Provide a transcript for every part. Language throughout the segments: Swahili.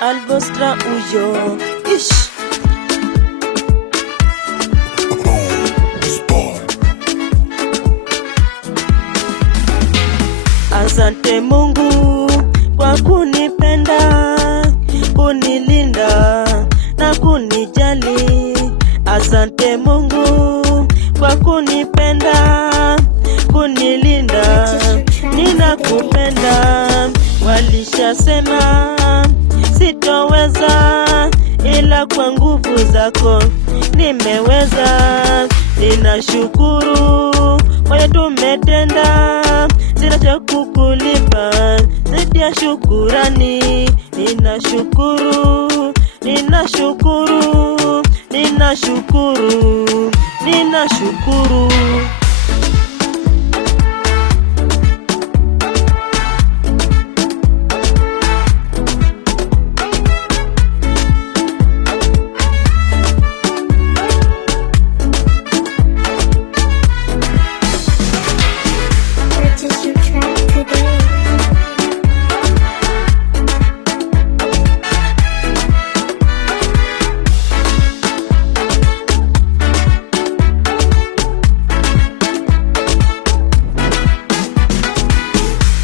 Albostra huyo. Ish. Asante Mungu kwa kunipenda, kunilinda na kunijali. Asante Mungu kwa kunipenda, kunilinda. Ninakupenda. Walishasema sitoweza, ila kwa nguvu zako nimeweza. Ninashukuru kwa tumetenda, sina cha kukulipa zaidi ya shukurani. Ninashukuru, ninashukuru, ninashukuru, ninashukuru.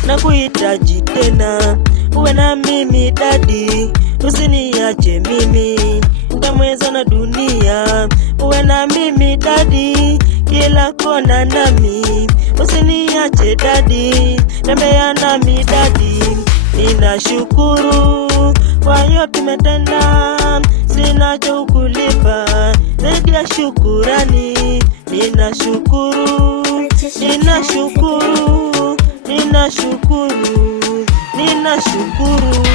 Nakuhitaji tena, uwe na mimi dadi, usiniache mimi nitamweza na dunia. Uwe na mimi dadi, kila kona nami, usiniache dadi, tembea nami dadi. Ninashukuru kwa yote umetenda, sina cha kukulipa zaidi ya shukurani. Ninashukuru, ninashukuru, ninashukuru, ninashukuru.